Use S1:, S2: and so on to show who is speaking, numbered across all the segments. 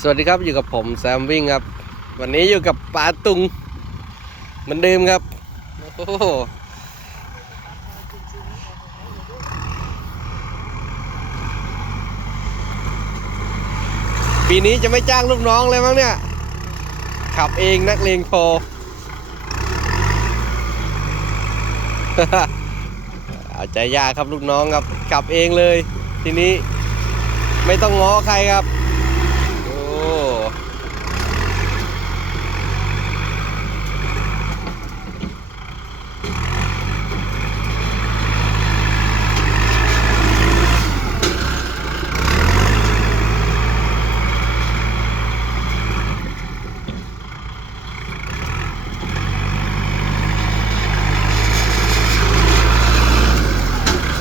S1: สวัสดีครับอยู่กับผมแซมวิ่งครับ วันนี้อยู่กับปาตุงเหมือนเดิมครับโอ้โหปีนี้จะไม่จ้างลูกน้องเลยมั้งเนี่ย ขับเองนักเลงพอเอาใจยากครับลูกน้องครับ ขับเองเลย ทีนี้ไม่ต้องง้อใครครับ โอ้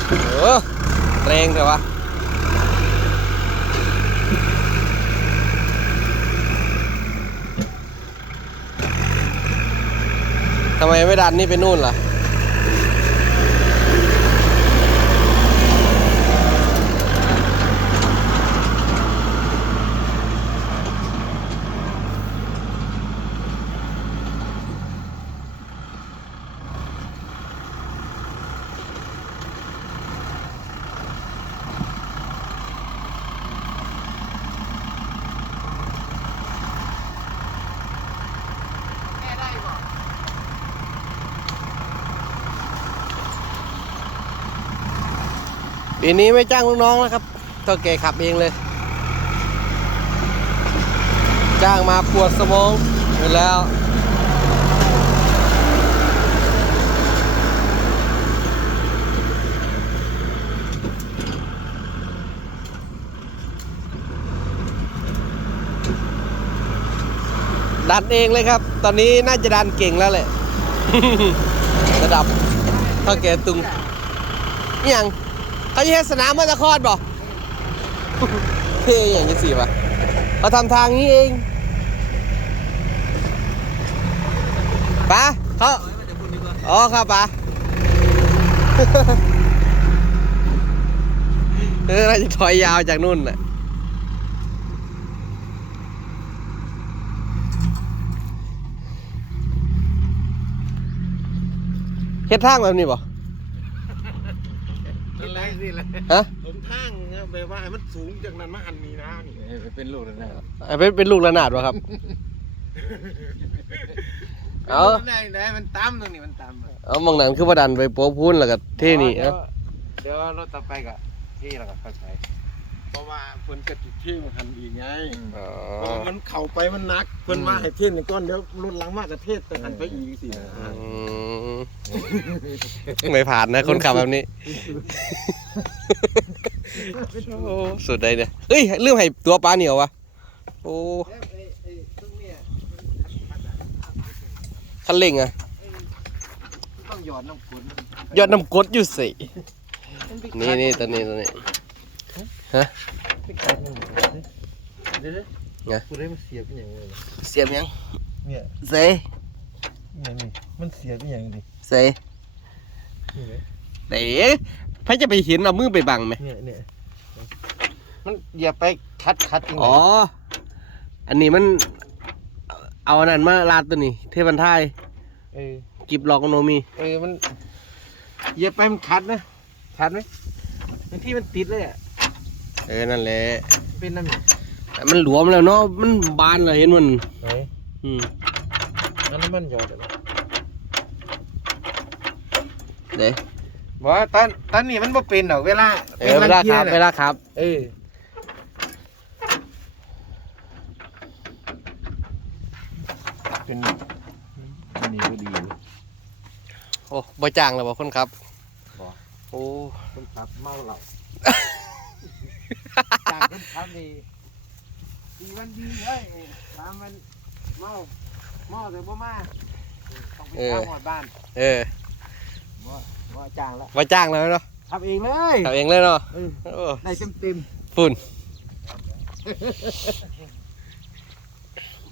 S1: เออแรงแต่ว่าทำไมไม่ดันนี่ไปนู่นล่ะ ปีนี้ไม่จ้างลูกน้องแล้วครับเท่าแก่ขับเองเลย จ้างมาปวดสมองอยู่แล้วดันเองเลยครับ ตอนนี้น่าจะดันเก่งแล้วแหละ ระดับเท่าแก่ตุงย่าง เขาจะให้สนามมาตะคอดบ่เท่อย่างนี้สิวะเขาทำทางนี้เองปะเขาอ๋อครับปะเออเราจะถอยยาวจากนู่นน่ะเฮ็ดทางแบบนี้บ่
S2: นั่นแหละสิแหละ
S1: ฮะ
S2: ผมทางนะแบบว่าให้มันสูงจากนั้นมาหันนี้นะนี่
S3: เป็นลูกแล้วนะ
S1: อะเป็นเป็นลูกระนาดวะครับ เอา
S3: ได้ได้มันตั้มตรงนี้มันตั้ม
S1: เอามองนั้นคือว่าดันไปโป๊พูนแล้วก็เท่นี่
S3: เดี๋ยว
S1: นะ
S3: เดี๋ยวรถต่อไปก็ที่เราก็ค่อยไป
S2: เพราะว่าเพิ่นจะจุดที่มันหันอีกไง
S1: อ๋อ
S2: เพราะว่ามันเข่าไปมันหนักเพิ่นว่าให้เทศหนึ่งก้อนเดี๋ยวรถหลังมากกระเทศแต่หันไปอีกสินะ
S1: อืม ไม่ผ่านนะ คนขับแบบนี้ โอ้สุดเลยเนี่ยเฮ้ยลืมให้ตัวปลาเหนียววะโอ้คันเร่งอะ
S3: ต้องหยอดน้ำฝน
S1: ยอดน้ำกรดอยู่สินี่นี่ตัวนี้ตัวนี้
S3: เดี๋ยว
S1: ไง
S3: กูได้มาเสียบอย่างเงี้ย
S1: เสียบยัง
S3: เนี่ย
S1: เซ
S3: อย่างนี้มันเสียบอย่างดิ
S1: เซเต๋พระจะไปเห็นเอามือไปบังไหม
S3: เนี่ยเนี่ยมันอย่าไปคัดคัดจริง
S1: อ๋อ อันนี้มัน เอาอันนั้นมาลาดตัวนี้ เทพันทาย
S3: เออ
S1: กิบลอกโนมี
S3: เออมันอย่าไปมันคัดนะคัดไหมบางที่มันติดเลยอะ
S1: เออ นั่นแหละ
S3: เป็นน้ำเนี่ย
S1: แต่มันหลวมแล้วเนาะ มันบานเลยเห็นมัน
S3: ไหน
S1: อืม
S3: อันนั้นมันหยอดอะไร
S1: เด้
S3: บอกว่าตอนตอนนี้มันบ่เป็นหรอกเวลา
S1: เออเวลาครับเวลาครับ
S3: เออเป็นอันนี้ก็ดีอยู่
S1: โอ้บ่จ้างแล้วบ่คนครับ
S3: บ่
S1: โอ้
S3: คนขับเมาเหล้าจากคนขับนี่ดีวันดีเลยตามมันเมา เมาแต่บ่มาต้องไปข้ามหอดบ้าน
S1: เออ
S3: บ่บ่จ้างแล้ว
S1: บ่จ้างแล้วเนาะ
S3: ขับเองเลย
S1: ขับเองเลยเนาะ
S3: เออ
S1: โอ้
S3: ได้เต็มเต็ม
S1: ฝุ่น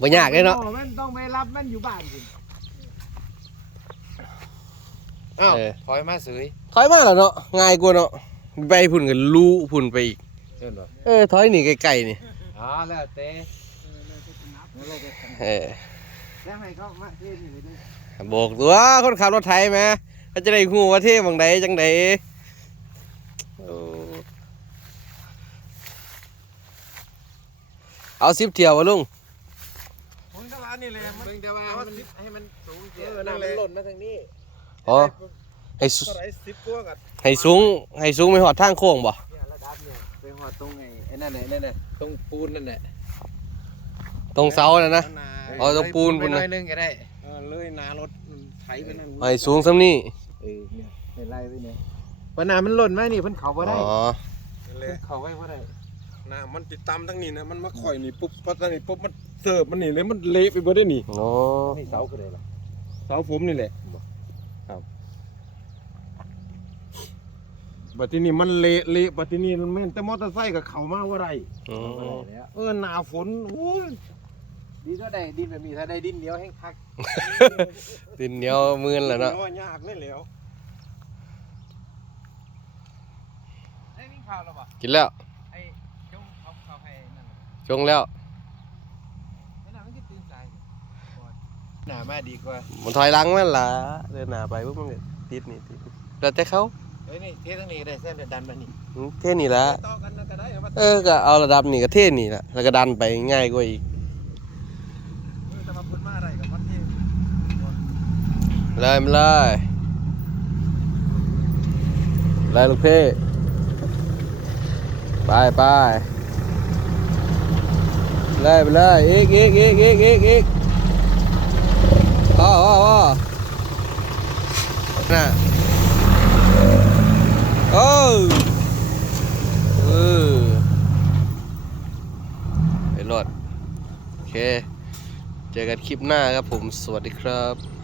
S1: บ่ยากเลยเนาะ
S3: มันต้องไปรับมันอยู่บ้านสิอ้าว
S1: เออ
S3: ถอยมาสวย
S1: ถอยมาแล้วเนาะง่ายกว่าเนาะไปพุ่นกันรู้พุ่นไปอีก
S3: เชิญบ่
S1: เออถอยหนีไกลๆนี่
S3: อ๋อแล้วแต่
S2: แล้วเราจะทำ
S1: เออ
S3: แล้วให้เขามาเทนี่เลยด้วย
S1: โบกตัวคนขับรถไถไหมเขาจะได้หูว่าเท่บางใดจังใดโอ้เอาสิบเที่ยววะลุง
S2: ผมก็ร้านนี่เลยมัน
S3: เบิ่งแต่ว่า
S2: เอา
S3: มัน
S2: สิบ
S3: ให้มันสูง
S2: เอ
S3: เสีย
S2: อนั่น
S3: น้ำ
S2: แห
S3: มั
S2: ละ
S3: นหล่นมาทางนี้
S1: อ๋อให้สุ
S2: เท่าไหรสิบกว่ากัน
S1: ให้สูงให้สูงไม่หอดทางโค้งบ่
S3: เนี่ยระดับเนี่ยไปหอดตรงไอ้ไอ้นั่นแหละนั่นแหละตรงปูนนั่นแหละ
S1: ตรงเสาน่ะนะ
S2: นา
S1: อ๋อตรงปูน
S3: ไป
S1: พุ่น
S3: หน่
S1: นะ
S3: อยนึงก็ได้
S2: เออเลยนารถมันไถไปนั่น
S1: ให้สูงซ้ำนี่
S3: เออเนี่ยไปไล่ไปเนี่ยปัญหามันหล่นไหมนี่เพิ่นเขาบ่ได้
S1: อ๋อ
S2: นั่นแห
S3: เพิ่
S2: ละ
S3: นเขาไว้บ่ได้
S2: น้ำมันติดตามทั้งนี้นะมันมาข่อยนี่ปุ๊บพอตอนนี้ปุ๊บมันเสิร์ฟมันนี่เลยมันเละไปหมดได้นี่
S1: โอ้
S3: นี่เสาคือไดล่ะ
S2: เสาผมนี่แหละครับบัดทีนี้มันเละเละบัดทีนี้มันแม่นแต่มอเตอร์ไซค์กับเขามาว่าไร
S1: อืม
S3: บ่ได้แล้ว
S2: เออหนาฝนโอ้ย
S3: ดีเท่าใดดินแบบนี้ถ้าได้ดินเดียวแห้งคัก
S1: ดินเหนียวมือนแหละเนาะ
S2: ว่ายากนี่แหล้ว
S3: ไอ้วิ่งข่าวแล้วบ่
S1: กินแล้ว
S3: ไอ้จงเอาเขาให้นั่นน่ะ
S1: จงแล้ว
S3: นั่นน่ะมันก็ตื่นใจหน้ามาดีกว่า
S1: มันถอยหลังนั่นล่ะเดินหน้าไปปุ๊บมันก็ติดนี่ติดแล้วแต่เขา
S3: เฮ้ยนี่เทตรงนี้ก็ได้เส้นเดียวดันมานี่
S1: อืมเท่นี่ละ
S2: ต่อกันนะก็ได้เอามา
S1: เออก็เอาระดับนี่ก็เท่นี่ละแล้วก็ดันไปง่ายกว่าอีก
S2: เออแต่มาเพิ่นมาอะไรกับมันที่
S1: เลยมาเลยเลยลูกพี่ ไปไปเลยไปเลยอีกอีกอีกอีกอีกอีกพ่อพ่อพ่อน่ะโอ้เออไปรอดโอเค เจอกันคลิปหน้าครับผม สวัสดีครับ